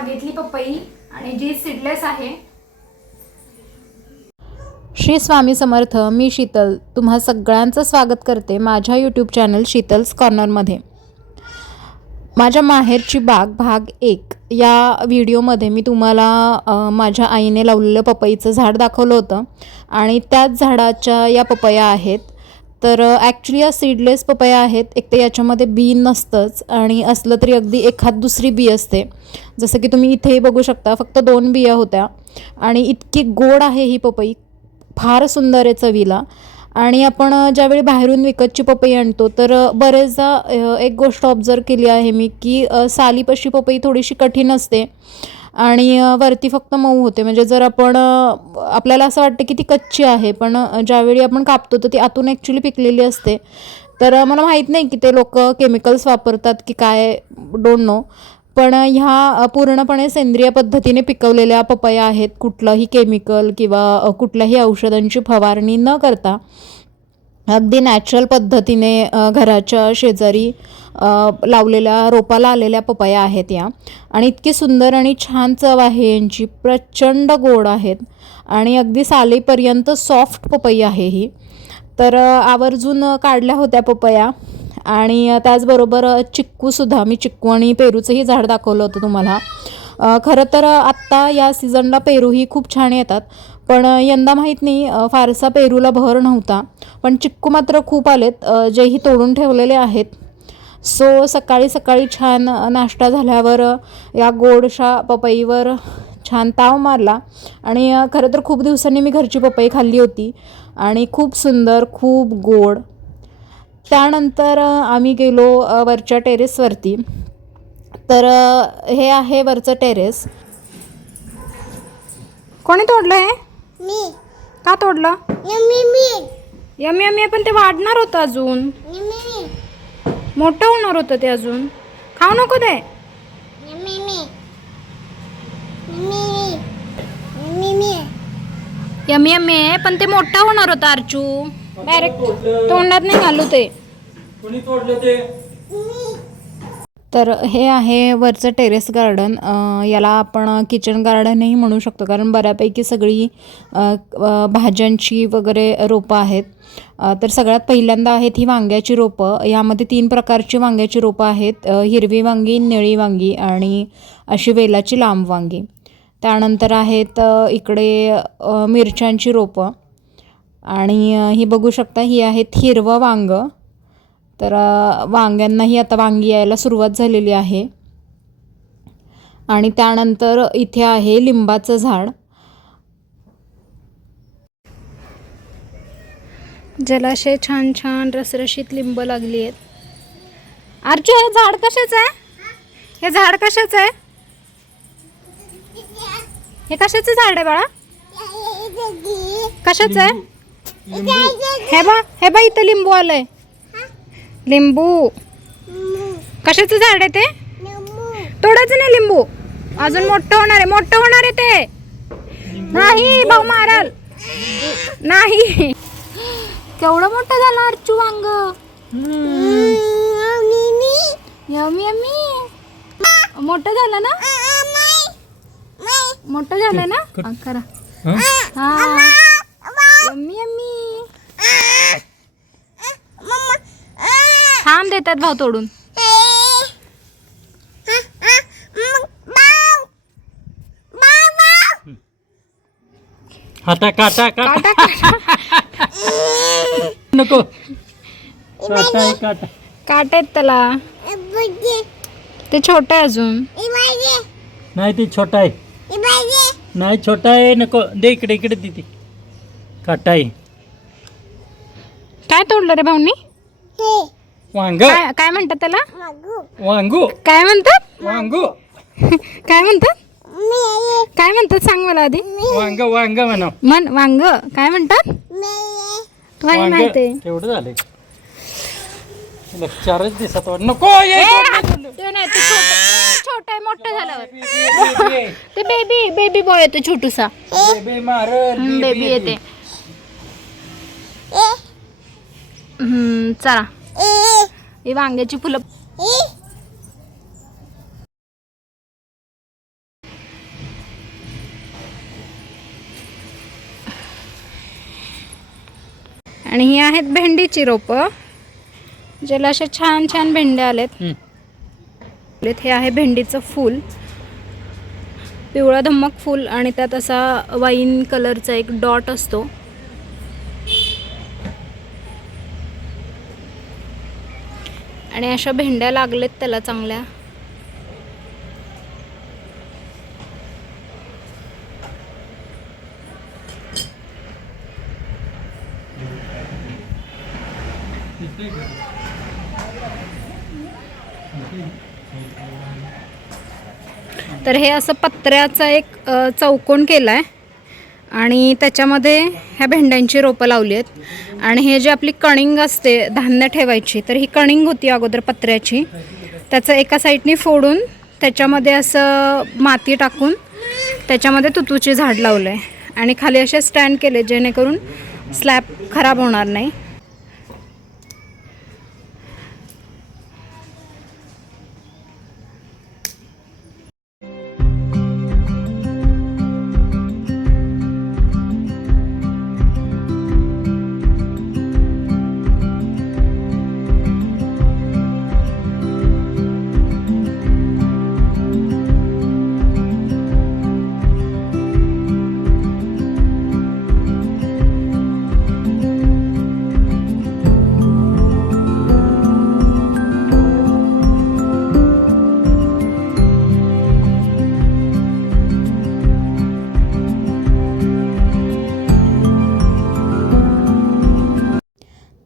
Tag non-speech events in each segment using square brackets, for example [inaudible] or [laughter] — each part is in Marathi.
आहे बागेतली पपई आणि जी सीडलेस आहे. श्री स्वामी समर्थ मी शीतल. तुम्हा सगळ्यांचं स्वागत करते माझ्या यूट्यूब चॅनल शीतल्स कॉर्नरमध्ये माझ्या माहेरची बाग भाग एक. या व्हिडिओमध्ये मी तुम्हाला माझ्या आईने लावलेलं पपईचं झाड दाखवलं होतं. आणि त्याच झाडाच्या या पपया आहेत. तर ॲक्च्युली या सीडलेस पपया आहेत. एक तर याच्यामध्ये बी नसतंच आणि असलं तरी अगदी एखाद दुसरी बी असते. जसं की तुम्ही इथेही बघू शकता फक्त दोन बिया होत्या. आणि इतकी गोड आहे ही पपई. फार सुंदर आहे चवीला. आणि आपण ज्यावेळी बाहेरून विकतची पपई आणतो तर बरेचदा एक गोष्ट ऑब्झर्व केली आहे मी की सालीपशी पपई थोडीशी कठीण असते. आणि वरती फक्त मऊ होते. म्हणजे जर आपण आपल्याला असं वाटतं की ती कच्ची आहे पण ज्यावेळी आपण कापतो तर ती आतून ॲक्च्युली पिकलेली असते. तर मला माहीत नाही की ते लोक केमिकल्स वापरतात की काय डोंट नो पण ह्या पूर्णपणे सेंद्रिय पद्धतीने पिकवलेल्या पपया आहेत कुठलंही केमिकल किंवा कुठल्याही औषधांची फवारणी न करता. अगदी नॅचरल पद्धतीने घराच्या शेजारी लावलेल्या रोपाला आलेल्या पपया आहेत या. आणि इतकी सुंदर आणि छान चव आहे यांची प्रचंड गोड आहेत. आणि अगदी सालीपर्यंत सॉफ्ट पपई आहे ही. तर आवर्जून काढल्या होत्या पपया. आणि त्याचबरोबर चिक्कूसुद्धा मी चिक्कू आणि पेरूचंही झाड दाखवलं होतं तुम्हाला. खरं तर आत्ता या सीझनला पेरूही खूप छान येतात. पण यंदा माहीत नाही फारसा पेरूला भर नव्हता. पण चिक्कू मात्र खूप आलेत अ, जेही तोडून ठेवलेले आहेत. सो सकाळी सकाळी छान नाश्ता झाल्यावर या गोडशा पपईवर छान ताव मारला. आणि खरं तर खूप दिवसांनी मी घरची पपई खाल्ली होती. आणि खूप सुंदर खूप गोड. त्यानंतर आम्ही गेलो वरच्या टेरेसवरती. तर हे आहे वरचं टेरेस. कोणी तोडलं हे मी का तोडलं मी मी यमी यमी पण ते वाढणार होतं अजून मी मी मोठं होणार होतं ते अजून खाऊ नको ते मी मी मी मी मी यमी यमी आहे पण ते मोठं होणार होतं अर्चू डायरेक्ट तोंडात नाही घालू ते कोणी तोडलं ते तर हे आहे वरचं टेरेस गार्डन याला आपण किचन गार्डनही म्हणू शकतो. कारण बऱ्यापैकी सगळी भाज्यांची वगैरे रोपं आहेत. तर सगळ्यात पहिल्यांदा आहेत ही वांग्याची रोपं. यामध्ये तीन प्रकारची वांग्याची रोपं आहेत. हिरवी वांगी निळी वांगी आणि अशी वेलाची लांब वांगी. त्यानंतर आहेत इकडे मिरच्यांची रोपं. आणि ही बघू शकता ही आहेत हिरवं वांगं. तर वांग्यांनाही आता वांगी यायला सुरुवात झालेली आहे. आणि त्यानंतर इथे आहे लिंबाचं झाड. जलाशय छान छान रसरशीत लिंब लागली आहेत अर्चू हे झाड कशाचं आहे? हे झाड कशाचं आहे? हे कशाचं झाड आहे बाळा? कशाचं आहे? हे बा हे बा इथं लिंबू आलंय. लिंबू. कशाचं झाड आहे ते? तोडायचं नाही लिंबू. अजून मोठं होणार आहे मोठं होणार आहे ते. नाही भाऊ माराल. नाही. केवढं मोठं झालं अर्चू वांग? Yummy yummy. मोठं झालं ना? मोठं झालं ना? करा. हा यम्मी यम्मी देतात भाऊ तोडून? हाता काटा काटा. [laughs] नको. काटा काट. आहेत त्याला. ते छोटं आहे अजून. नाही ती छोटा आहे. नाही छोटा आहे नको. दे इकडे इकडे तिथे. काटा आहे. काय तोडलं रे भाऊनी? वांग. काय काय म्हणतात त्याला? वांगू. काय म्हणतात? वांगू. [laughs] काय म्हणतात? काय म्हणतात सांग मला आधी. वांग वांग म्हणा. म्हण वांग. काय म्हणतात? माहिती आहे? केवढं झालंय. तुला चारच दिवसात वाट नको ये, ते नाही ते छोटं छोटं आहे मोठं झाल्यावर. ते बेबी बेबी बॉय येतो छोटूसा. बेबी मारल बेबी येते. हम्म, चला. हे वांग्याची फुलं. आणि ही आहेत भेंडीची रोपं. ज्याला अशा छान छान भेंड्या आलेत. हे आहे भेंडीचं फूल. पिवळा धम्मक फूल आणि त्यात असा वाईन कलरचा एक डॉट असतो. आणि अशा भेंड्या लागलेत त्याला चांगल्या. तर हे असं पत्र्याचा एक चौकोन केला आहे आणि त्याच्यामध्ये ह्या भेंड्यांची रोपं लावली आहेत. आणि हे जे आपली कणिंग असते धान्य ठेवायची तर ही कणिंग होती अगोदर पत्र्याची. त्याचं एका साईडनी फोडून त्याच्यामध्ये असं माती टाकून त्याच्यामध्ये तुतूचे झाड लावलं आहे आणि खाली असे स्टँड केले जेणेकरून स्लॅब खराब होणार नाही.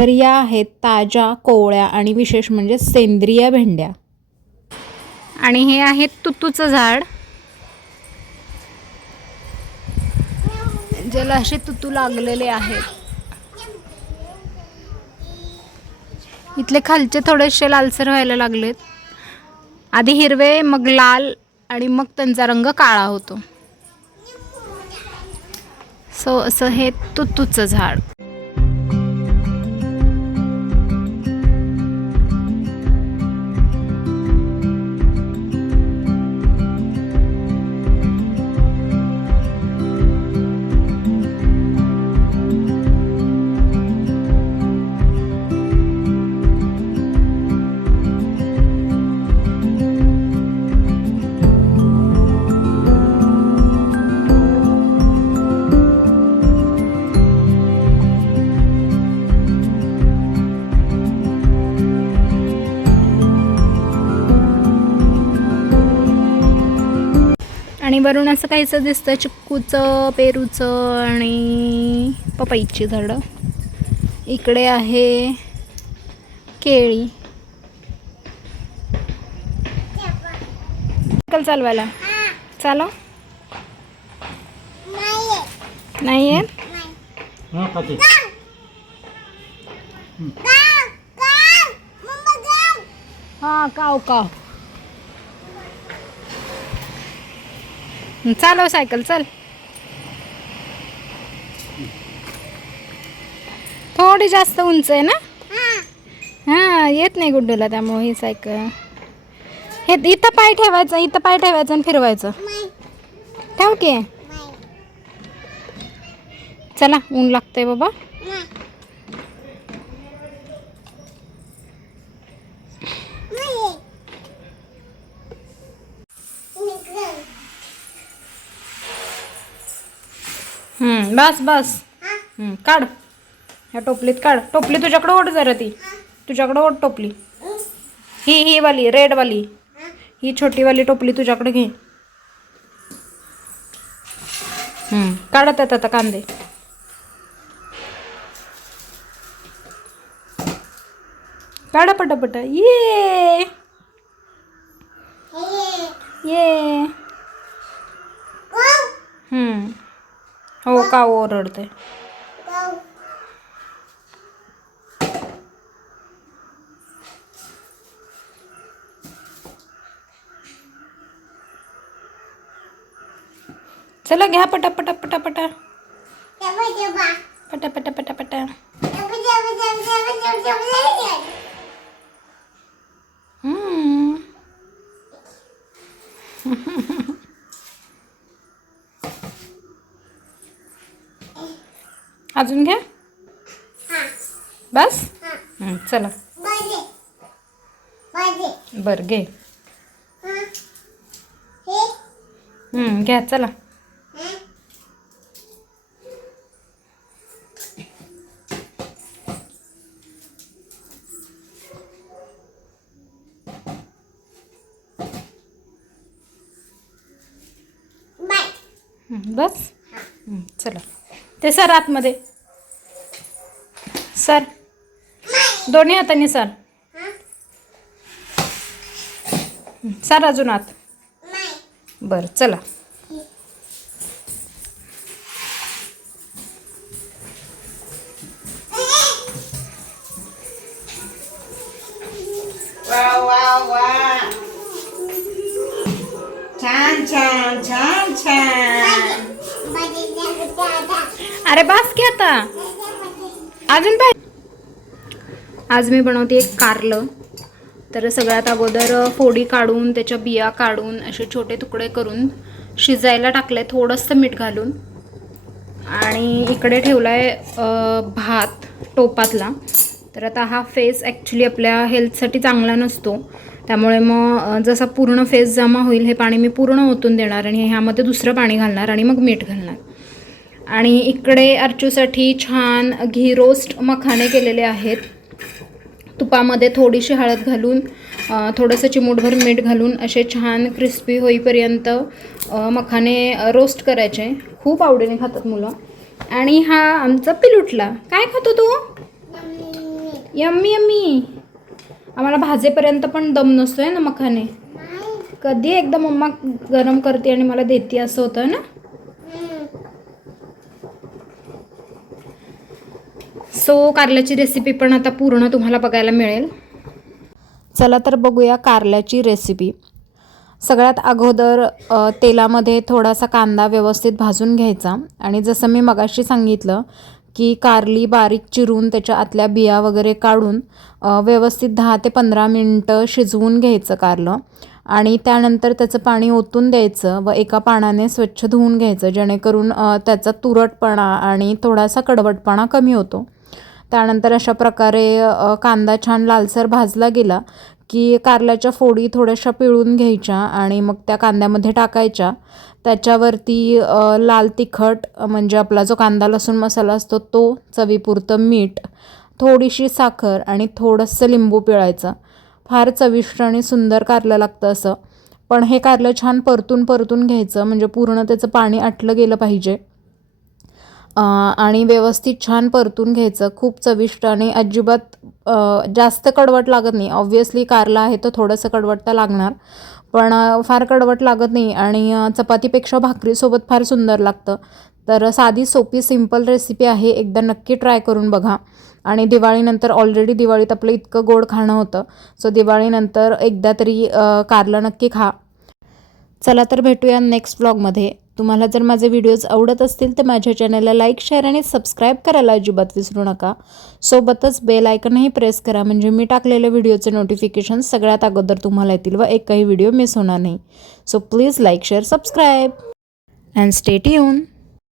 तर या आहेत ताज्या कोवळ्या आणि विशेष म्हणजे सेंद्रिय भेंड्या. आणि हे आहे तुतूचं झाड. ज्याला असे तुतू लागलेले आहेत. इथले खालचे थोडेसे लालसर व्हायला लागलेत. आधी हिरवे मग लाल आणि मग त्यांचा रंग काळा होतो. सो असं हे तुतूचं झाड. वरून असं काहीसं दिसतं चिक्कूचं पेरूचं आणि पपईची झाडं. इकडे आहे केळी. सायकल चालवायला. चालव नाही नाही आहे हां हा काव काव. चालव सायकल चल. थोडी जास्त उंच आहे ना? हां येत नाही गुड्डूला त्यामुळे ही सायकल. हे इथं पाय ठेवायचं इथं पाय ठेवायचं आणि फिरवायचं. ठेव की. चला ऊन लागतंय बाबा नाही नाही निघलं हम्म, बस बस. काढ. ह्या टोपलीत काढ. टोपली तुझ्याकडं ओढ जरा ती. तुझ्याकडं ओढ टोपली. ही ही वाली रेड वाली. ही छोटी वाली टोपली तुझ्याकडे घे. काढत आहेत आता कांदे. काढा पटापट. ये. ये हम्म. हो का ओरडते चला घ्या पटापटा पटापटा. पटा पटा पटापटा पटापटा. पटा पटा हम्म. अजून घ्या. बस? चला. बरं घे. हा हे हं, घ्या चला बस? हं, चला. ते सर आतमध्ये. सर. दोन्ही हाताने सर. सर अजून आत. बरं चला. वा वा वा छान छान छान छान. अरे बस घे आता. अजून पाहिजे आज मी बनवते एक कारलं. तर सगळ्यात अगोदर फोडी काढून त्याच्या बिया काढून असे छोटे तुकडे करून शिजायला टाकले थोडंसं मीठ घालून. आणि इकडे ठेवला आहे भात टोपातला. तर आता हा फेस ॲक्च्युली आपल्या हेल्थसाठी चांगला नसतो. त्यामुळे मग जसा पूर्ण फेस जमा होईल हे पाणी मी पूर्ण ओतून देणार आणि ह्यामध्ये दुसरं पाणी घालणार आणि मग मीठ घालणार. आणि इकडे अर्चूसाठी छान घी रोस्ट मखाने केलेले आहेत. तुपामध्ये थोडीशी हळद घालून थोडंसं चिमूटभर मीठ घालून असे छान क्रिस्पी होईपर्यंत मखाने रोस्ट करायचे. खूप आवडीने खातात मुलं. आणि हा आमचा पिलुटला. काय खातो तू? Yummy yummy. आम्हाला भाजेपर्यंत पण दम नसतोय ना मखाने? कधी एकदा मम्मा गरम करते आणि मला देते असं होतं ना? सो कारल्याची रेसिपी पण आता पूर्ण तुम्हाला बघायला मिळेल. चला तर बघूया कारल्याची रेसिपी सगळ्यात अगोदर तेलामध्ये थोडासा कांदा व्यवस्थित भाजून घ्यायचा. आणि जसं मी मगाशी सांगितलं की कारली बारीक चिरून त्याच्या आतल्या बिया वगैरे काढून व्यवस्थित दहा ते पंधरा मिनटं शिजवून घ्यायचं कारलं. आणि त्यानंतर त्याचं पाणी ओतून द्यायचं व एका पाण्याने स्वच्छ धुवून घ्यायचं जेणेकरून त्याचा तुरटपणा आणि थोडासा कडवटपणा कमी होतो. त्यानंतर अशा प्रकारे कांदा छान लालसर भाजला गेला की कारल्याच्या फोडी थोड्याशा पिळून घ्यायच्या आणि मग त्या कांद्यामध्ये टाकायच्या. त्याच्यावरती लाल तिखट म्हणजे आपला जो कांदा लसूण मसाला असतो तो चवीपुरतं मीठ थोडीशी साखर आणि थोडंसं लिंबू पिळायचं. फार चविष्ट आणि सुंदर कारलं लागतं असं. पण हे कारलं छान परतून परतून घ्यायचं म्हणजे पूर्ण त्याचं पाणी आटलं गेलं पाहिजे. आणि व्यवस्थित छान परतून घ्यायचं. खूप चविष्ट आणि अजिबात जास्त कडवट लागत नाही. ऑब्व्हियसली कारला आहे तर थोडंसं कडवट तर लागणार. पण फार कडवट लागत नाही आणि चपातीपेक्षा भाकरीसोबत फार सुंदर लागतं. तर साधी सोपी सिंपल रेसिपी आहे. एकदा नक्की ट्राय करून बघा. आणि दिवाळीनंतर ऑलरेडी दिवाळीत आपलं इतकं गोड खाणं होतं. सो दिवाळीनंतर एकदा तरी कारलं नक्की खा. चला तर भेटूया नेक्स्ट ब्लॉगमध्ये तुम्हाला जर माझे व्हिडिओज आवडत असतील तर माझ्या चॅनलला लाईक शेअर आणि सबस्क्राईब करायला अजिबात विसरू नका. सोबतच बेल आयकनही प्रेस करा म्हणजे मी टाकलेल्या व्हिडिओचे नोटिफिकेशन सगळ्यात अगोदर तुम्हाला येतील व एकही व्हिडिओ मिस होणार नाही. So please like share subscribe and state येऊन